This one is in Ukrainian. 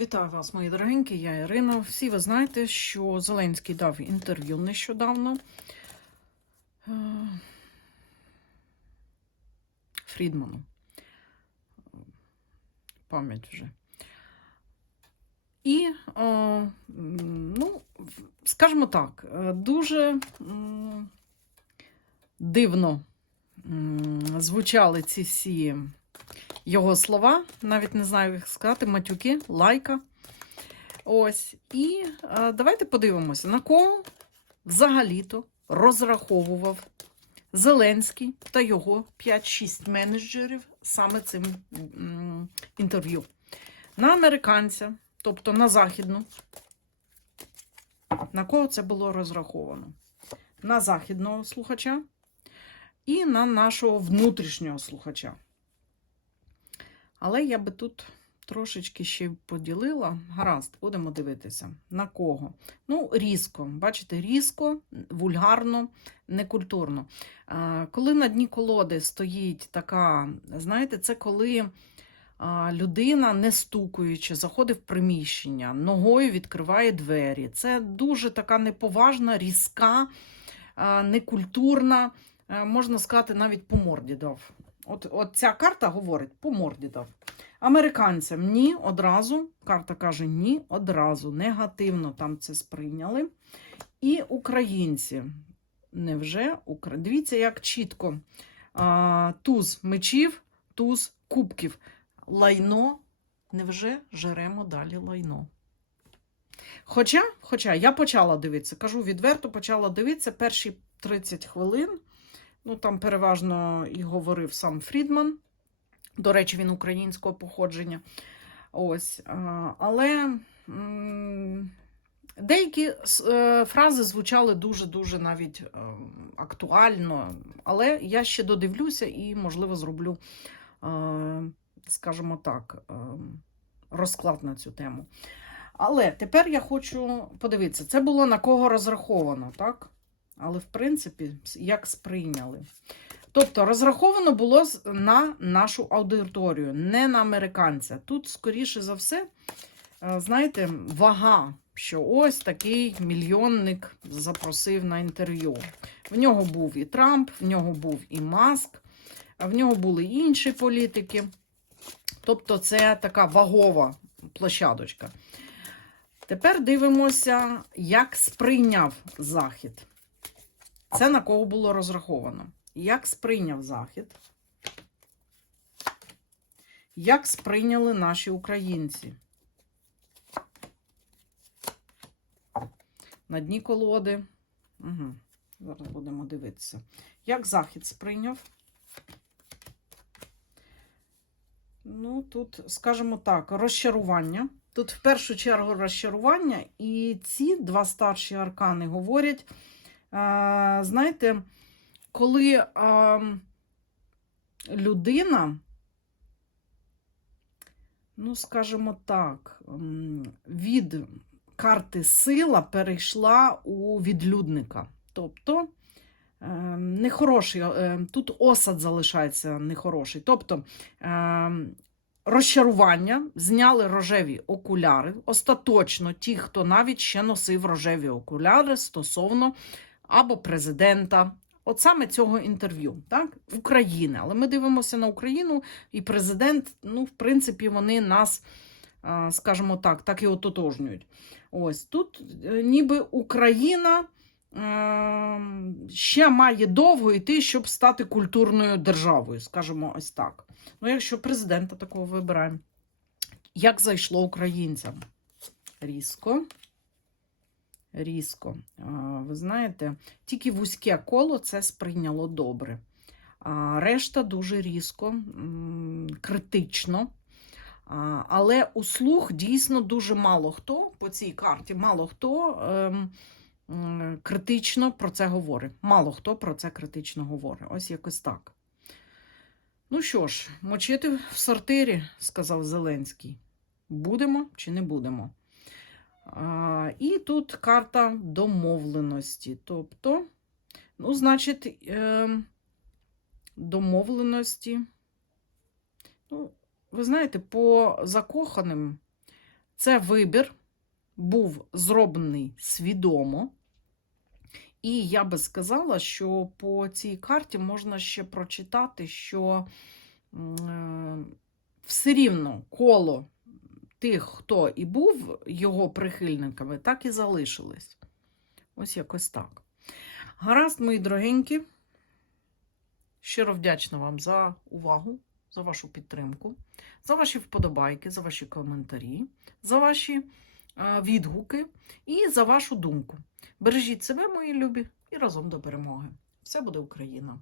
Вітаю вас, мої дорогенькі, я Ірина. Всі ви знаєте, що Зеленський дав інтерв'ю нещодавно. е, Фрідману. Пам'ять вже. І, е, ну, скажімо так, е, дуже дивно звучали ці всі його слова, навіть не знаю, як сказати, матюки, лайка. Ось. І е, давайте подивимося, на кого взагалі-то розраховував Зеленський та його 5-6 менеджерів саме цим м, інтерв'ю. На американця, тобто на західну. На кого це було розраховано? На західного слухача і на нашого внутрішнього слухача. Але я би тут трошечки ще поділила. Гаразд, будемо дивитися. На кого? Ну, різко. Бачите, різко, вульгарно, некультурно. Коли на дні колоди стоїть така, знаєте, це коли людина, не стукаючи, заходить в приміщення, ногою відкриває двері. Це дуже така неповажна, різка, некультурна, можна сказати, навіть по морді дав. От, от ця карта говорить, по морді дав. Американцям ні одразу. Карта каже ні одразу. Негативно там це сприйняли. І українці. Невже Укра... Дивіться, як чітко. А, туз мечів, туз кубків. Лайно. Невже жеремо далі лайно? Хоча, хоча я почала дивитися, кажу відверто, почала дивитися перші 30 хвилин. Ну, там переважно і говорив сам Фрідман. До речі, він українського походження. Ось. Але деякі е, фрази звучали дуже-дуже навіть е, актуально. Але я ще додивлюся і, можливо, зроблю, е, скажімо так, розклад на цю тему. Але тепер я хочу подивитися, це було на кого розраховано, так? Але, в принципі, як сприйняли. Тобто, розраховано було на нашу аудиторію, не на американця. Тут, скоріше за все, е, знаєте, вага, що ось такий мільйонник запросив на інтерв'ю. В нього був і Трамп, в нього був і Маск, в нього були інші політики. Тобто, це така вагова площадочка. Тепер дивимося, як сприйняв Захід. Це на кого було розраховано. Як сприйняв Захід? Як сприйняли наші українці? На дні колоди. Угу. Зараз будемо дивитися. Як Захід сприйняв? Ну, тут, скажімо так, розчарування. Тут в першу чергу розчарування, і ці два старші аркани говорять, знаєте, коли людина, ну, скажімо так, від карти сила перейшла у відлюдника. Тобто е, нехороший, е, тут осад залишається нехороший. Тобто е, розчарування, зняли рожеві окуляри. Остаточно ті, хто навіть ще носив рожеві окуляри стосовно або президента. От саме цього інтерв'ю, так, України. Але ми дивимося на Україну, і президент, ну, в принципі, вони нас, скажімо так, так і ототожнюють. Ось тут е, ніби Україна е, ще має довго йти, щоб стати культурною державою, скажімо ось так. Ну, якщо президента такого вибираємо, як зайшло українцям? Різко. Різко. Ви знаєте, тільки вузьке коло це сприйняло добре. А решта дуже різко, критично. Але у слух дійсно дуже мало хто по цій карті, мало хто ем, критично про це говорить. Мало хто про це критично говорить. Ось якось так. Ну що ж, мочити в сортирі, сказав Зеленський. Будемо чи не будемо? І тут карта домовленості. Тобто, ну, значить, е, домовленості. Ну, ви знаєте, по закоханим Це вибір був зроблений свідомо. І я би сказала, що по цій карті можна ще прочитати, що е, все рівно коло тих, хто і був його прихильниками, так і залишились. Ось якось так. Гаразд, мої дорогенькі. Щиро вдячна вам за увагу, за вашу підтримку, за ваші вподобайки, за ваші коментарі, за ваші е, відгуки і за вашу думку. Бережіть себе, мої любі, і разом до перемоги. Все буде Україна!